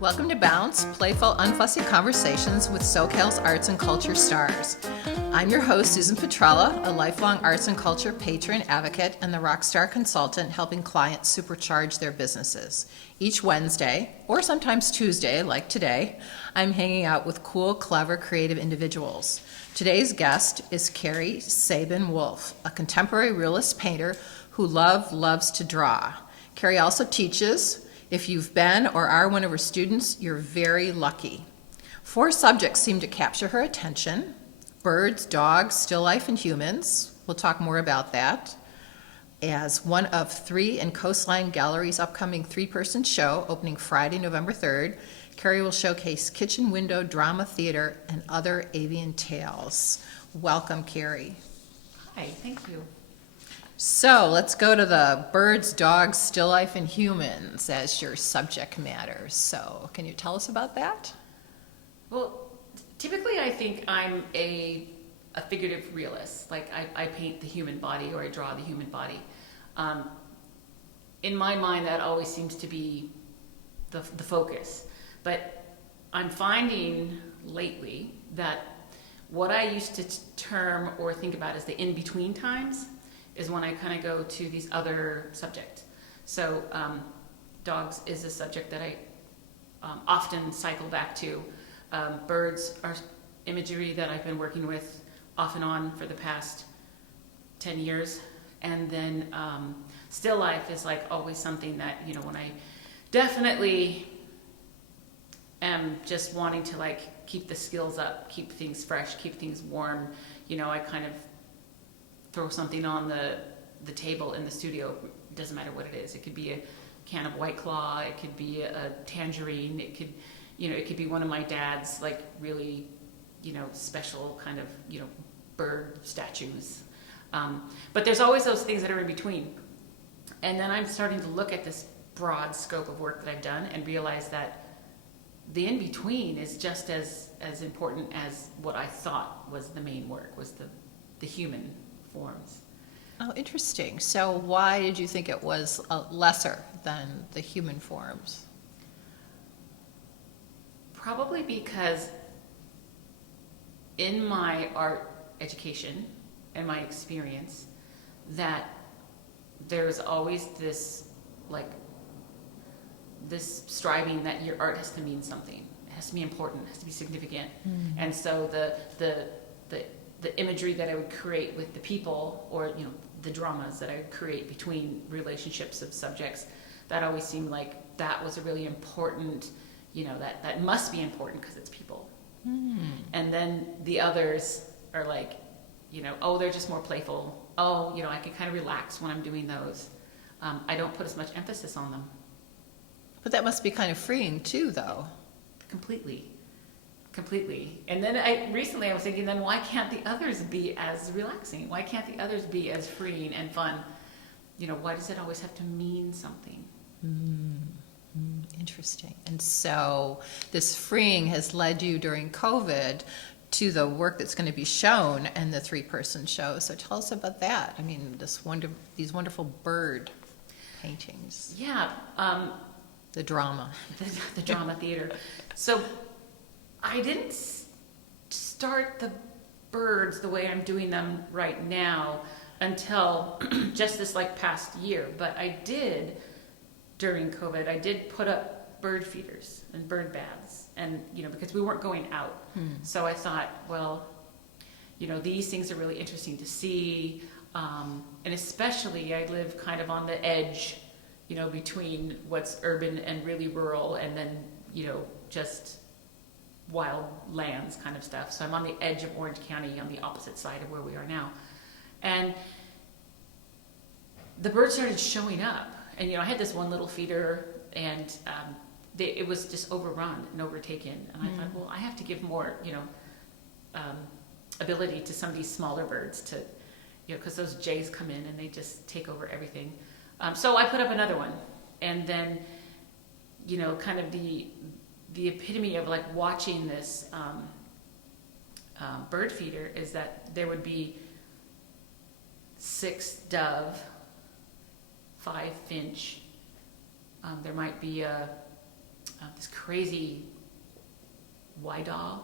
Welcome to Bounce, playful, unfussy conversations with SoCal's arts and culture stars. I'm your host, Susan Petrella, a lifelong arts and culture patron, advocate, and the rockstar consultant helping clients supercharge their businesses. Each Wednesday, or sometimes Tuesday, like today, I'm hanging out with cool, clever, creative individuals. Today's guest is Carrie Sabine Wolf, a contemporary realist painter who loves to draw. Carrie also teaches. If you've been or are one of her students, you're very lucky. 4 subjects seem to capture her attention: birds, dogs, still life, and humans. We'll talk more about that. As one of 3 in Coastline Gallery's upcoming 3-person show opening Friday, November 3rd, Carrie will showcase kitchen window, drama, theater, and other avian tales. Welcome, Carrie. Hi, thank you. So let's go to the birds, dogs, still life, and humans as your subject matter. So can you tell us about that? Well, typically I think I'm a figurative realist. Like I paint the human body or I draw the human body. In my mind, that always seems to be the focus. But I'm finding lately that what I used to term or think about as the in-between times is when I kind of go to these other subjects. So dogs is a subject that I often cycle back to. Birds are imagery that I've been working with off and on for the past 10 years. And then still life is like always something that, you know, when I definitely am just wanting to like keep the skills up, keep things fresh, keep things warm, you know, I kind of throw something on the table in the studio. It doesn't matter what it is. It could be a can of White Claw. It could be a tangerine. It could, you know, it could be one of my dad's like really, you know, special kind of, you know, bird statues. But there's always those things that are in between. And then I'm starting to look at this broad scope of work that I've done and realize that the in-between is just as important as what I thought was the main work, was the human forms. Oh, interesting. So why did you think it was lesser than the human forms? Probably because in my art education and my experience that there's always this striving that your art has to mean something. It has to be important, it has to be significant. And so the imagery that I would create with the people, or you know, the dramas that I would create between relationships of subjects, that always seemed like that was a really important, you know, that must be important because it's people. And then the others are like, you know, oh, they're just more playful. Oh, you know, I can kind of relax when I'm doing those. I don't put as much emphasis on them. But that must be kind of freeing too, though. Completely. And then recently I was thinking, then why can't the others be as relaxing? Why can't the others be as freeing and fun? You know, why does it always have to mean something? Interesting. And so this freeing has led you during COVID to the work that's going to be shown in the 3-person show. So tell us about that. I mean, these wonderful bird paintings. Yeah. The drama. The drama theater. So I didn't start the birds the way I'm doing them right now until just this like past year. But I did, during COVID, I did put up bird feeders and bird baths. And, you know, because we weren't going out. So I thought, well, you know, these things are really interesting to see. And especially I live kind of on the edge, you know, between what's urban and really rural, and then, you know, just wild lands kind of stuff. So I'm on the edge of Orange County, on the opposite side of where we are now. And the birds started showing up. And, you know, I had this one little feeder, and it was just overrun and overtaken. And I thought, well, I have to give more, you know, ability to some of these smaller birds to, you know, because those jays come in and they just take over everything. So I put up another one. And then, you know, kind of the epitome of like watching this bird feeder is that there would be 6 dove, 5 finch. There might be a this crazy whydaw.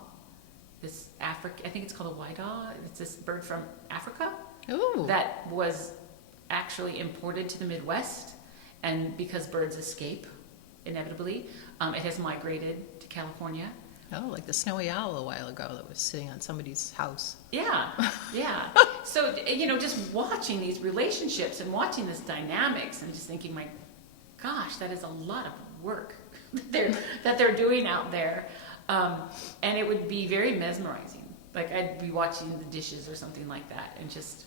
This I think it's called a whydaw. It's this bird from Africa. Ooh. That was actually imported to the Midwest, and because birds escape inevitably, it has migrated to California. Oh, like the snowy owl a while ago that was sitting on somebody's house. Yeah, yeah. So, just watching these relationships and watching this dynamics and just thinking, my gosh, that is a lot of work that they're doing out there. And it would be very mesmerizing. Like I'd be watching the dishes or something like that and just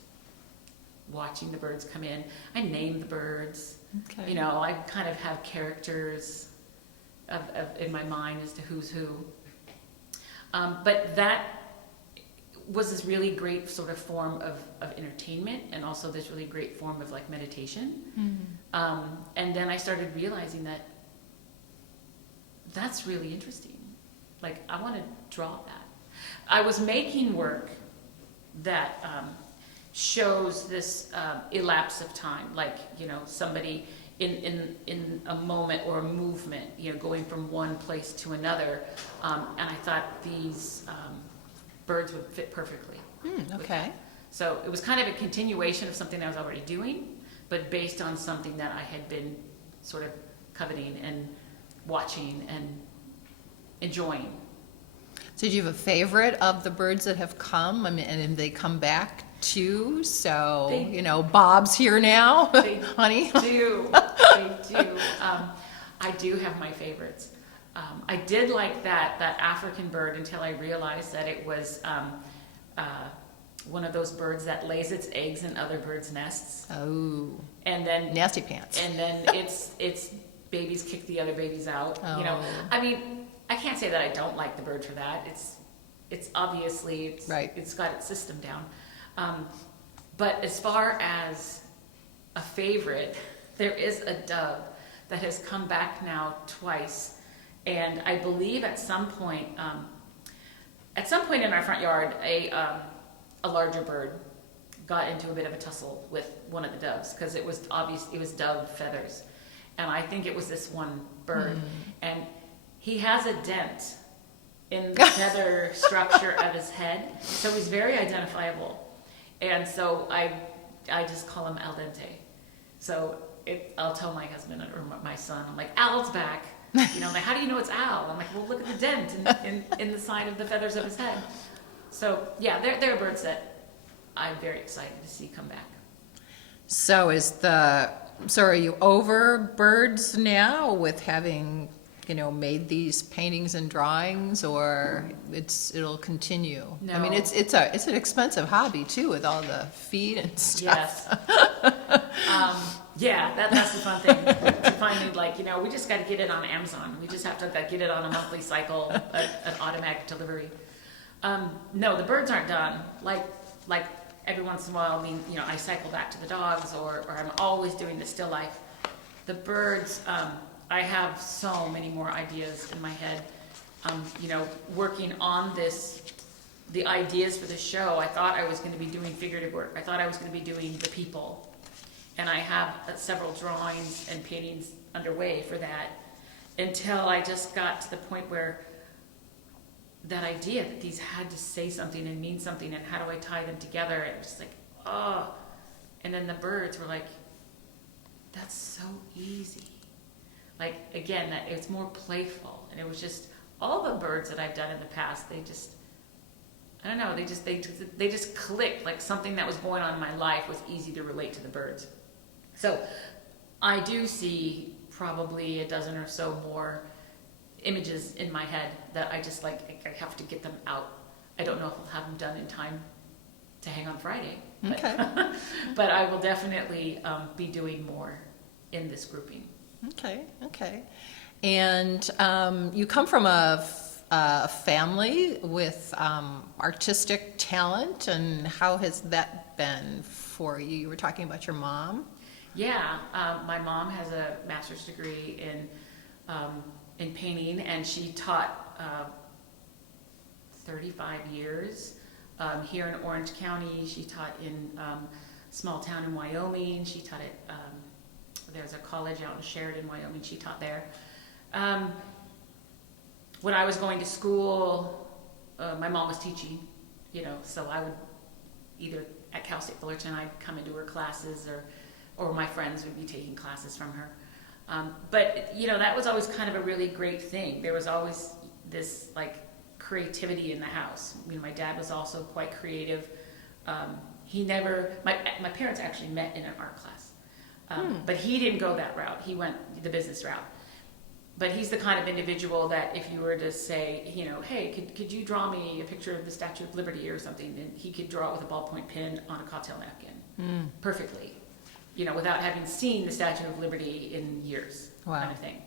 watching the birds come in. I name the birds. Okay. I kind of have characters of in my mind as to who's who. But that was this really great sort of form of entertainment, and also this really great form of like meditation. Mm-hmm. And then I started realizing that that's really interesting. Like I want to draw that. I was making work that shows this elapse of time, like somebody in a moment or a movement, going from one place to another, and I thought these birds would fit perfectly. Okay. So it was kind of a continuation of something I was already doing, but based on something that I had been sort of coveting and watching and enjoying. So do you have a favorite of the birds that have come? I mean, and they come back too. So Bob's here now, They honey. do. They do. I do have my favorites. I did like that African bird until I realized that it was one of those birds that lays its eggs in other birds' nests. Oh. And then Nasty pants. And then its babies kick the other babies out. Oh. I mean, I can't say that I don't like the bird for that. It's obviously right. It's got its system down. But as far as a favorite, there is a dove that has come back now twice, and I believe at some point in our front yard, a larger bird got into a bit of a tussle with one of the doves because it was obvious it was dove feathers, and I think it was this one bird, and he has a dent in the feather structure of his head, so he's very identifiable. And so I just call him al dente. So I'll tell my husband or my son, I'm like, Al's back. Like, how do you know it's Al? I'm like, well, look at the dent in the side of the feathers of his head. So yeah, there are birds that I'm very excited to see come back. So are you over birds now with having made these paintings and drawings, or it'll continue? No. I mean, it's an expensive hobby too, with all the feed and stuff. Yes. Yeah, that's the fun thing. To finally, we just got to get it on Amazon. We just have to get it on a monthly cycle, an automatic delivery. No, the birds aren't done. Like every once in a while, I cycle back to the dogs, or I'm always doing the still life. The birds, I have so many more ideas in my head. Working on the ideas for the show, I thought I was going to be doing figurative work. I thought I was going to be doing the people. And I have several drawings and paintings underway for that, until I just got to the point where that idea that these had to say something and mean something, and how do I tie them together? And it was just like, oh. And then the birds were like, that's so easy. Like, again, that it's more playful. And it was just, all the birds that I've done in the past, they just, I don't know, they just clicked. Like something that was going on in my life was easy to relate to the birds. So I do see probably a dozen or so more images in my head that I just I have to get them out. I don't know if I'll have them done in time to hang on Friday. Okay. But I will definitely be doing more in this grouping. Okay. And you come from a family with artistic talent, and how has that been for you? You were talking about your mom. Yeah, my mom has a master's degree in painting, and she taught 35 years here in Orange County. She taught in small town in Wyoming. She taught at there's a college out in Sheridan, Wyoming. She taught there. when I was going to school, my mom was teaching, so I would either at Cal State Fullerton, I'd come into her classes, or my friends would be taking classes from her. But that was always kind of a really great thing. There was always this like creativity in the house. My dad was also quite creative. My parents actually met in an art class, but he didn't go that route. He went the business route. But he's the kind of individual that if you were to say, hey, could you draw me a picture of the Statue of Liberty or something, then he could draw it with a ballpoint pen on a cocktail napkin perfectly, without having seen the Statue of Liberty in years, kind of thing.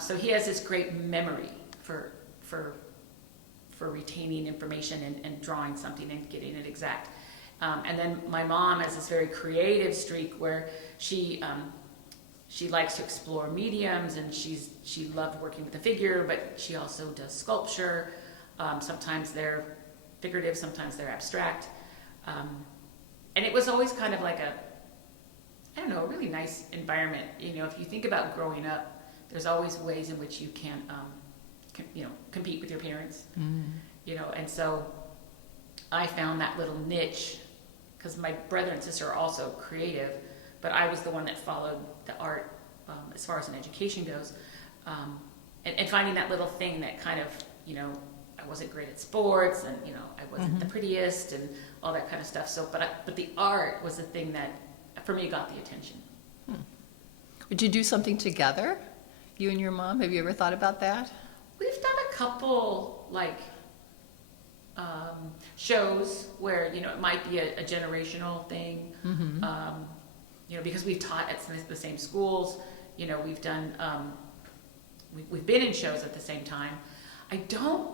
So he has this great memory for retaining information and drawing something and getting it exact. And then my mom has this very creative streak where she likes to explore mediums, and she loved working with the figure, but she also does sculpture. Sometimes they're figurative, sometimes they're abstract. And it was always kind of like a really nice environment. If you think about growing up, there's always ways in which you can compete with your parents. And so I found that little niche, because my brother and sister are also creative, but I was the one that followed the art as far as an education goes, and finding that little thing that kind of, I wasn't great at sports, and I wasn't the prettiest, and all that kind of stuff. So, but the art was the thing that, for me, got the attention. Would you do something together, you and your mom? Have you ever thought about that? We've done a couple shows where it might be a generational thing. Because we've taught at the same schools, we've done, we've been in shows at the same time. I don't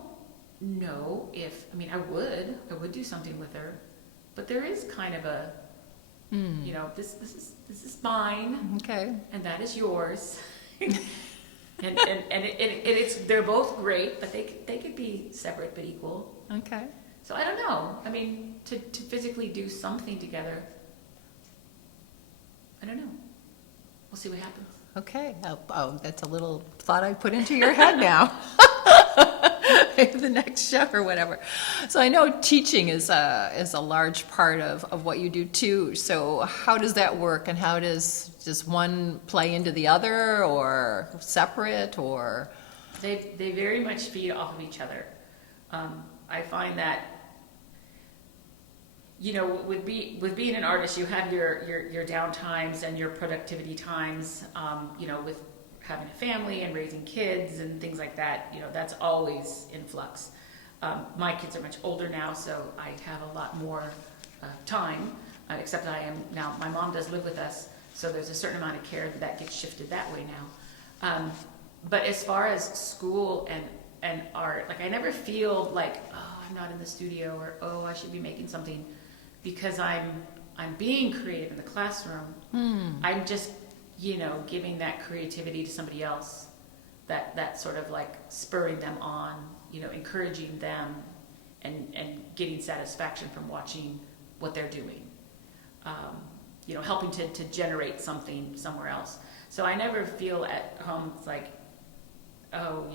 know if, I would do something with her, but there is kind of a, this is mine, okay, and that is yours, and it's they're both great, but they could be separate but equal. Okay. So I don't know. To physically do something together, I don't know. We'll see what happens. Okay. Oh, that's a little thought I put into your head now. The next show or whatever. So I know teaching is a large part of what you do too. So how does that work, and how does one play into the other, or separate, or? They very much feed off of each other. I find that with being an artist, you have your down times and your productivity times. With having a family and raising kids and things like that, that's always in flux. My kids are much older now, so I have a lot more time. Except I am now. My mom does live with us, so there's a certain amount of care that gets shifted that way now. But as far as school and art, like I never feel like, oh, I'm not in the studio, or oh, I should be making something, because I'm being creative in the classroom. I'm just giving that creativity to somebody else, that sort of like spurring them on, encouraging them, and getting satisfaction from watching what they're doing, helping to generate something somewhere else. So I never feel at home it's like, oh,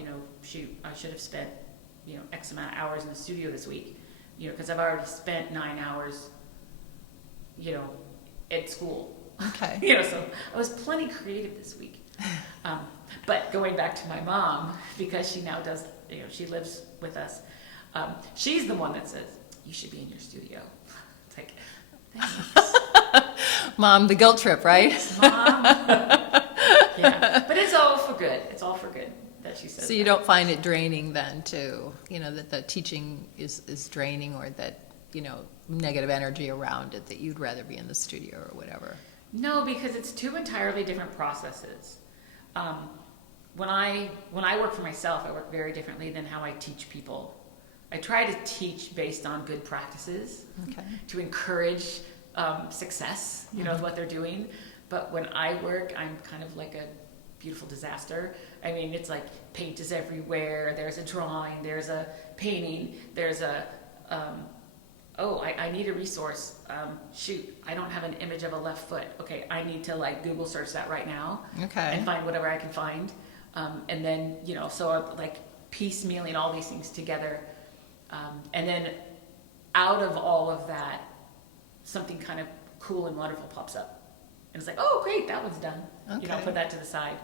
shoot, I should have spent, X amount of hours in the studio this week, because I've already spent 9 hours, at school. Okay. So I was plenty creative this week. But going back to my mom, because she now does, she lives with us, she's the one that says, you should be in your studio. It's like, thanks. Mom, the guilt trip, right? Thanks, Mom. Yeah, but it's all for good. It's all for good that she says. So you that. don't find it draining then, too, that the teaching is draining, or that, negative energy around it, that you'd rather be in the studio or whatever? No, because it's two entirely different processes. When I work for myself, I work very differently than how I teach people. I try to teach based on good practices, okay, to encourage success, with what they're doing. But when I work, I'm kind of like a beautiful disaster. It's like paint is everywhere. There's a drawing. There's a painting. There's a I need a resource. Shoot, I don't have an image of a left foot. Okay, I need to Google search that right now. Okay. And find whatever I can find. And then, so like piecemealing all these things together. And then out of all of that, something kind of cool and wonderful pops up. And it's like, oh, great, that one's done. Okay. Put that to the side.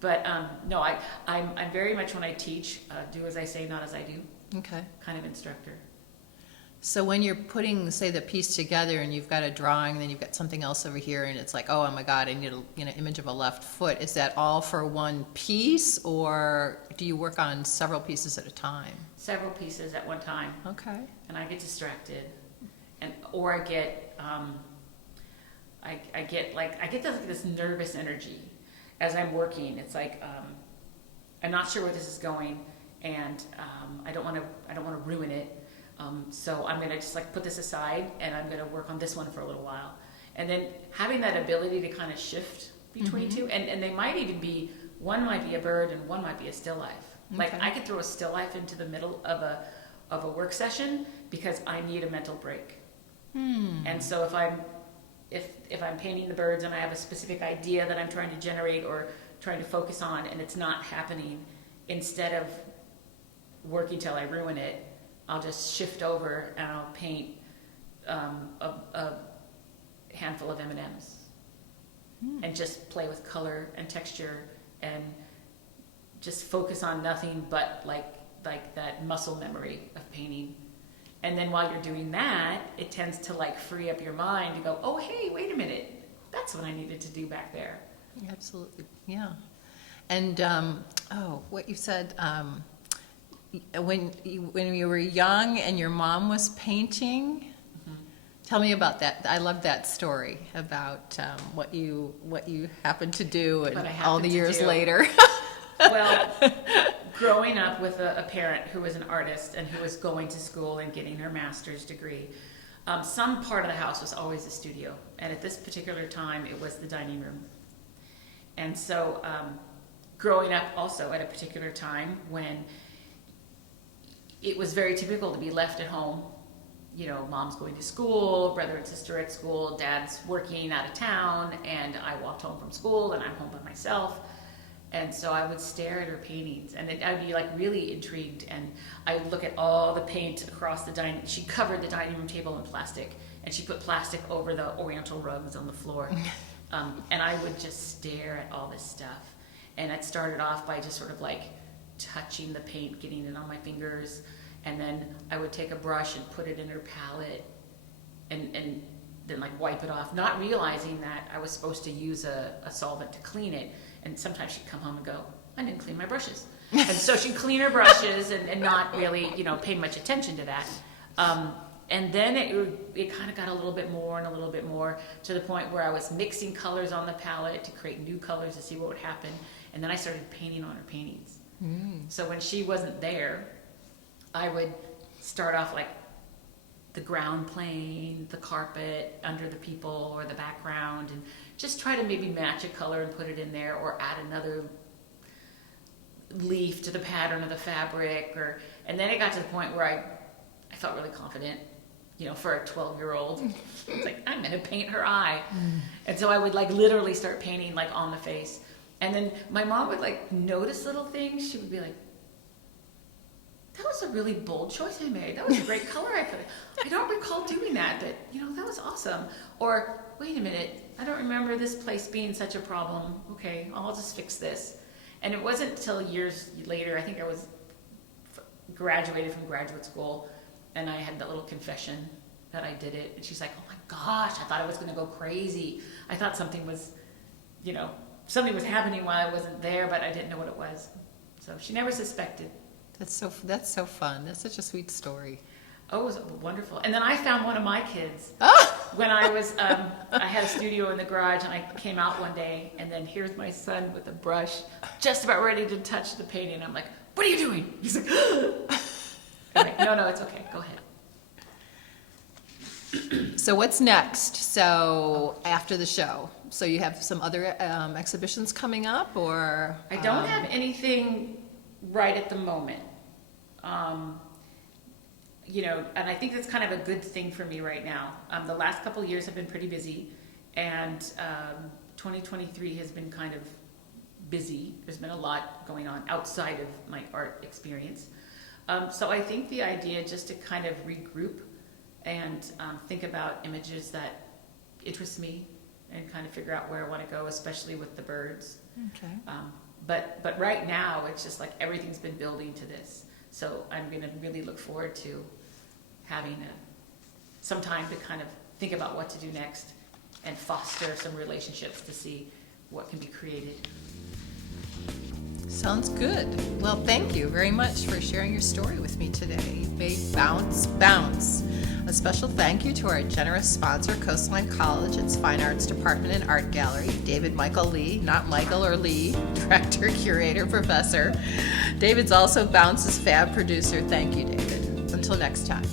But no, I'm very much, when I teach, do as I say, not as I do Okay. kind of instructor. So when you're putting, say, the piece together and you've got a drawing and then you've got something else over here and it's like, oh my God, I need a image of a left foot. Is that all for one piece, or do you work on several pieces at a time? Several pieces at one time. Okay. And I get distracted, or I get I get this nervous energy as I'm working. It's like I'm not sure where this is going, and I don't want to ruin it. So I'm gonna just like put this aside, and I'm gonna work on this one for a little while, and then having that ability to kind of shift between two, and they might even be, one might be a bird and one might be a still life. Like I could throw a still life into the middle of a work session because I need a mental break. And so if I'm painting the birds and I have a specific idea that I'm trying to generate or trying to focus on, and it's not happening, instead of working till I ruin it, I'll just shift over and I'll paint a handful of M&Ms and just play with color and texture and just focus on nothing but like that muscle memory of painting. And then while you're doing that, it tends to like free up your mind to go, oh, hey, wait a minute. That's what I needed to do back there. Absolutely, yeah. And, what you said, when you were young and your mom was painting, tell me about that. I love that story about what you happened to do and all the years later. Well, growing up with a parent who was an artist and who was going to school and getting her master's degree, some part of the house was always a studio. And at this particular time, it was the dining room. And so growing up also at a particular time when it was very typical to be left at home. You know, mom's going to school, brother and sister at school, dad's working out of town, and I walked home from school and I'm home by myself. And so I would stare at her paintings, and I'd be like really intrigued, and I would look at all the paint across the dining. She covered the dining room table in plastic, and she put plastic over the oriental rugs on the floor. And I would just stare at all this stuff. And it started off by just sort of like touching the paint, getting it on my fingers, and then I would take a brush and put it in her palette, and then like wipe it off, not realizing that I was supposed to use a solvent to clean it. And sometimes she'd come home and go, I didn't clean my brushes. And so she'd clean her brushes and not really, pay much attention to that. And then it kind of got a little bit more to the point where I was mixing colors on the palette to create new colors to see what would happen. And then I started painting on her paintings. So when she wasn't there, I would start off like the ground plane, the carpet, under the people or the background, and just try to maybe match a color and put it in there, or add another leaf to the pattern of the fabric. And then it got to the point where I felt really confident, for a 12-year-old. It's like, I'm going to paint her eye. And so I would like literally start painting like on the face. And then my mom would like notice little things. She would be like, that was a really bold choice I made. That was a great color I put in. I don't recall doing that, but that was awesome. Or, wait a minute, I don't remember this place being such a problem. Okay, I'll just fix this. And it wasn't until years later, I think I was graduated from graduate school, and I had that little confession that I did it. And she's like, oh my gosh, I thought I was going to go crazy. I thought something was, something was happening while I wasn't there, but I didn't know what it was. So she never suspected. That's so fun. That's such a sweet story. Oh, it was wonderful. And then I found one of my kids Oh! when I was, I had a studio in the garage, and I came out one day, and then here's my son with a brush, just about ready to touch the painting. I'm like, what are you doing? He's like, I'm like, no, it's okay. Go ahead. So what's next? So after the show, so you have some other exhibitions coming up, or? I don't have anything right at the moment. And I think that's kind of a good thing for me right now. The last couple of years have been pretty busy, and 2023 has been kind of busy. There's been a lot going on outside of my art experience. So I think the idea just to kind of regroup and think about images that interest me and kind of figure out where I want to go, especially with the birds. Okay. But right now, it's just like everything's been building to this. So I'm going to really look forward to having some time to kind of think about what to do next and foster some relationships to see what can be created. Sounds good. Well, thank you very much for sharing your story with me today. May bounce, bounce. A special thank you to our generous sponsor, Coastline College, its Fine Arts Department and Art Gallery, David Michael Lee, not Michael or Lee, director, curator, professor. David's also Bounce's fab producer. Thank you, David. Until next time.